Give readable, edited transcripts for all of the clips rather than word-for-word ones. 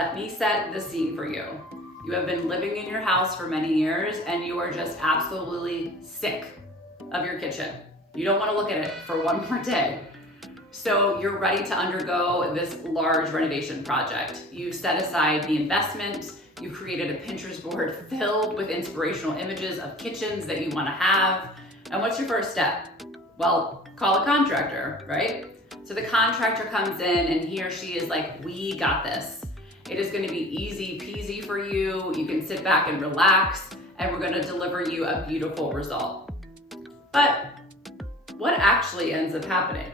Let me set the scene for you. You have been living in your house for many years and you are just absolutely sick of your kitchen. You don't want to look at it for one more day. So you're ready to undergo this large renovation project. You set aside the investment, you created a Pinterest board filled with inspirational images of kitchens that you want to have. And what's your first step? Well, call a contractor, right? So the contractor comes in and he or she is like, we got this. It is going to be easy peasy for you. You can sit back and relax, and we're going to deliver you a beautiful result. But what actually ends up happening?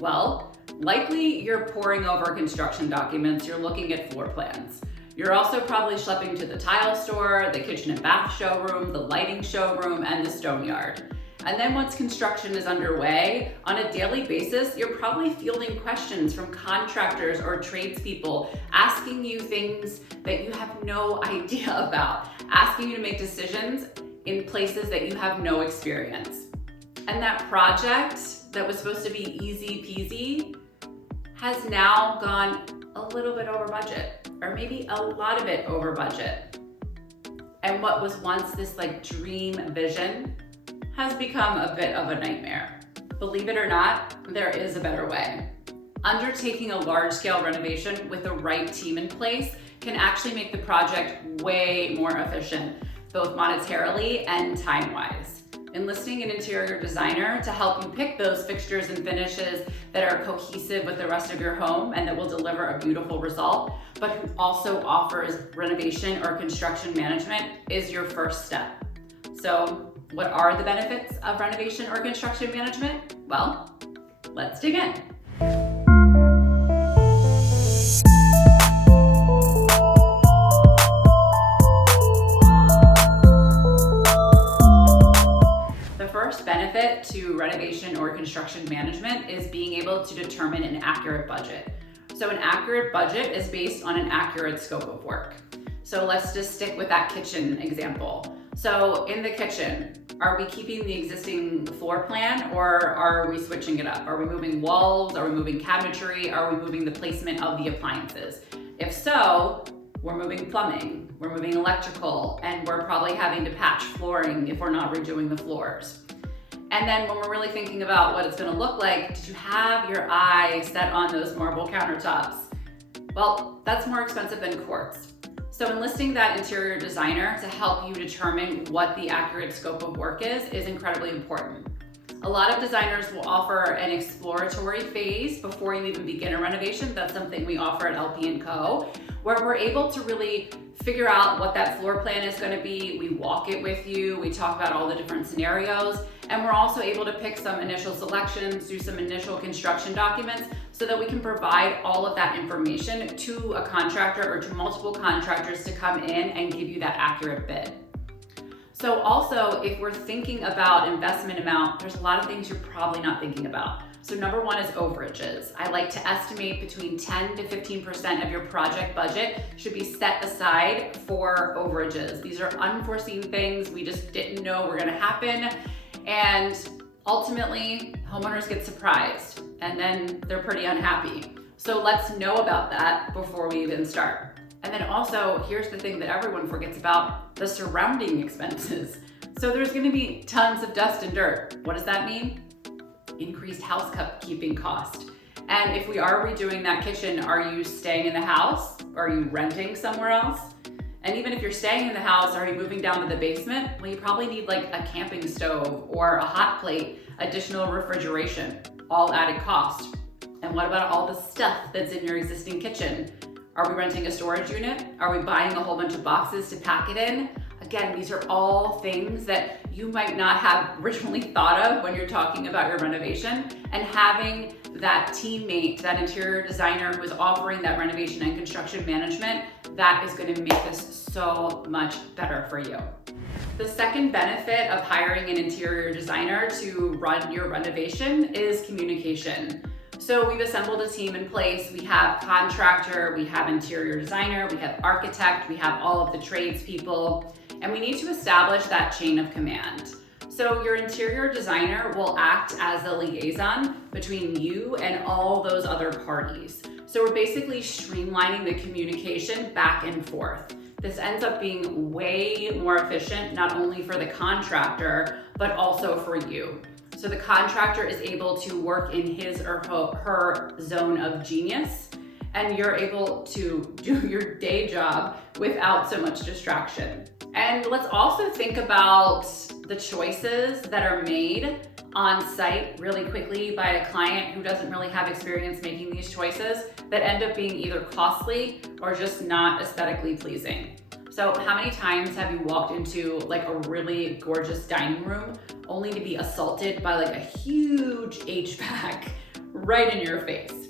Well, likely you're poring over construction documents, you're looking at floor plans. You're also probably schlepping to the tile store, the kitchen and bath showroom, the lighting showroom, and the stone yard. And then once construction is underway, on a daily basis, you're probably fielding questions from contractors or tradespeople asking you things that you have no idea about, asking you to make decisions in places that you have no experience. And that project that was supposed to be easy peasy has now gone a little bit over budget, or maybe a lot of it over budget. And what was once this dream vision has become a bit of a nightmare. Believe it or not, there is a better way. Undertaking a large-scale renovation with the right team in place can actually make the project way more efficient, both monetarily and time-wise. Enlisting an interior designer to help you pick those fixtures and finishes that are cohesive with the rest of your home and that will deliver a beautiful result, but who also offers renovation or construction management is your first step. So, what are the benefits of renovation or construction management? Well, let's dig in. The first benefit to renovation or construction management is being able to determine an accurate budget. So an accurate budget is based on an accurate scope of work. So let's just stick with that kitchen example. So in the kitchen, are we keeping the existing floor plan or are we switching it up? Are we moving walls? Are we moving cabinetry? Are we moving the placement of the appliances? If so, we're moving plumbing, we're moving electrical, and we're probably having to patch flooring if we're not redoing the floors. And then when we're really thinking about what it's gonna look like, did you have your eye set on those marble countertops? Well, that's more expensive than quartz. So enlisting that interior designer to help you determine what the accurate scope of work is incredibly important. A lot of designers will offer an exploratory phase before you even begin a renovation. That's something we offer at LP&Co, where we're able to really figure out what that floor plan is going to be. We walk it with you, we talk about all the different scenarios, and we're also able to pick some initial selections, do some initial construction documents so that we can provide all of that information to a contractor or to multiple contractors to come in and give you that accurate bid. So also, if we're thinking about investment amount, there's a lot of things you're probably not thinking about. So number one is overages. I like to estimate between 10 to 15% of your project budget should be set aside for overages. These are unforeseen things we just didn't know were gonna happen. And ultimately, homeowners get surprised and then they're pretty unhappy. So let's know about that before we even start. And then also, here's the thing that everyone forgets about, the surrounding expenses. So there's gonna be tons of dust and dirt. What does that mean? Increased housekeeping cost. And if we are redoing that kitchen, are you staying in the house? Or are you renting somewhere else? And even if you're staying in the house, are you moving down to the basement? Well, you probably need a camping stove or a hot plate, additional refrigeration, all added cost. And what about all the stuff that's in your existing kitchen? Are we renting a storage unit? Are we buying a whole bunch of boxes to pack it in? Again, these are all things that you might not have originally thought of when you're talking about your renovation, and having that teammate, that interior designer who is offering that renovation and construction management, that is going to make this so much better for you. The second benefit of hiring an interior designer to run your renovation is communication. So we've assembled a team in place. We have contractor, we have interior designer, we have architect, we have all of the tradespeople, and we need to establish that chain of command. So So your interior designer will act as a liaison between you and all those other parties. So we're basically streamlining the communication back and forth. This ends up being way more efficient, not only for the contractor, but also for you. So the contractor is able to work in his or her zone of genius, and you're able to do your day job without so much distraction. And let's also think about the choices that are made on site really quickly by a client who doesn't really have experience making these choices that end up being either costly or just not aesthetically pleasing. So how many times have you walked into like a really gorgeous dining room only to be assaulted by like a huge HVAC right in your face?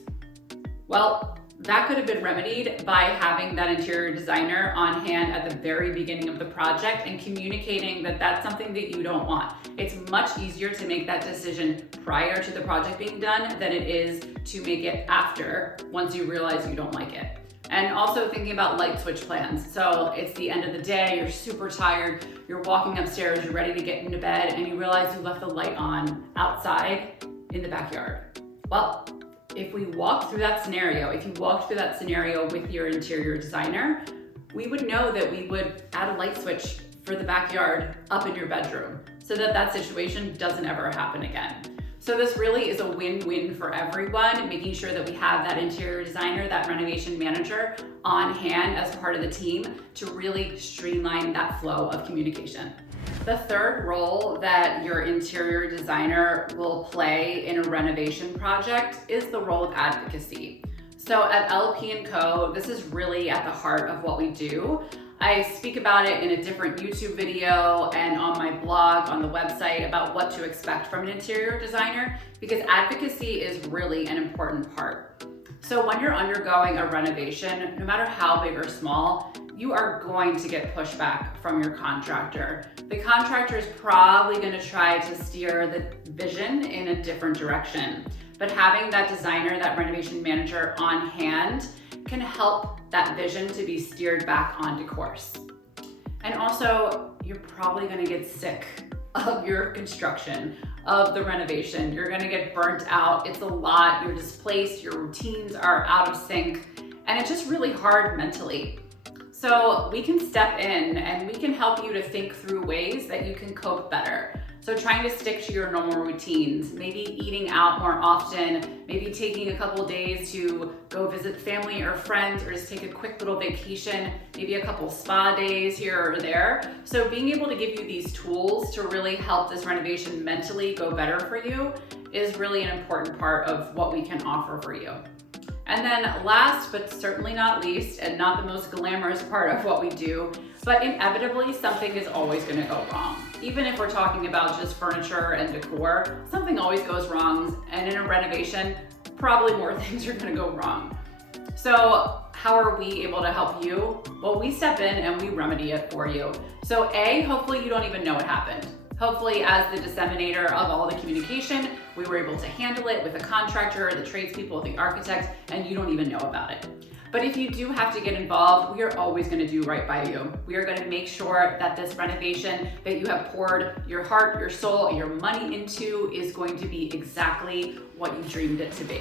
Well, that could have been remedied by having that interior designer on hand at the very beginning of the project and communicating that that's something that you don't want. It's much easier to make that decision prior to the project being done than it is to make it after, once you realize you don't like it. And also thinking about light switch plans. So it's the end of the day, you're super tired, you're walking upstairs, you're ready to get into bed, and you realize you left the light on outside in the backyard. Well, if you walked through that scenario with your interior designer, we would know that we would add a light switch for the backyard up in your bedroom so that that situation doesn't ever happen again. So this really is a win-win for everyone, making sure that we have that interior designer, that renovation manager on hand as part of the team to really streamline that flow of communication. The third role that your interior designer will play in a renovation project is the role of advocacy. So at LP & Co, this is really at the heart of what we do. I speak about it in a different YouTube video and on my blog on the website about what to expect from an interior designer, because advocacy is really an important part. So when you're undergoing a renovation, no matter how big or small, you are going to get pushback from your contractor. The contractor is probably going to try to steer the vision in a different direction. But having that designer, that renovation manager on hand can help that vision to be steered back onto course. And also, you're probably going to get sick of your construction, of the renovation. You're going to get burnt out. It's a lot. You're displaced. Your routines are out of sync. And it's just really hard mentally. So we can step in and we can help you to think through ways that you can cope better. So trying to stick to your normal routines, maybe eating out more often, maybe taking a couple days to go visit family or friends, or just take a quick little vacation, maybe a couple spa days here or there. So being able to give you these tools to really help this renovation mentally go better for you is really an important part of what we can offer for you. And then last, but certainly not least, and not the most glamorous part of what we do, but inevitably something is always gonna go wrong. Even if we're talking about just furniture and decor, something always goes wrong, and in a renovation, probably more things are gonna go wrong. So how are we able to help you? Well, we step in and we remedy it for you. So A, hopefully you don't even know what happened. Hopefully, as the disseminator of all the communication, we were able to handle it with the contractor, the tradespeople, the architect, and you don't even know about it. But if you do have to get involved, we are always going to do right by you. We are going to make sure that this renovation that you have poured your heart, your soul, and your money into is going to be exactly what you dreamed it to be.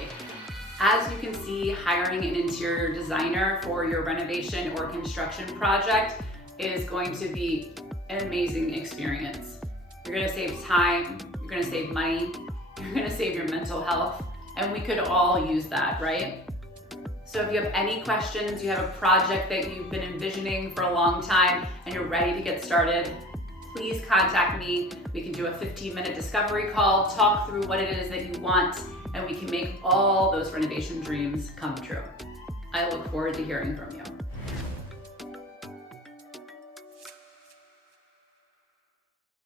As you can see, hiring an interior designer for your renovation or construction project is going to be an amazing experience. You're gonna save time, you're gonna save money, you're gonna save your mental health, and we could all use that, right? So if you have any questions, you have a project that you've been envisioning for a long time and you're ready to get started, please contact me. We can do a 15-minute discovery call, talk through what it is that you want, and we can make all those renovation dreams come true. I look forward to hearing from you.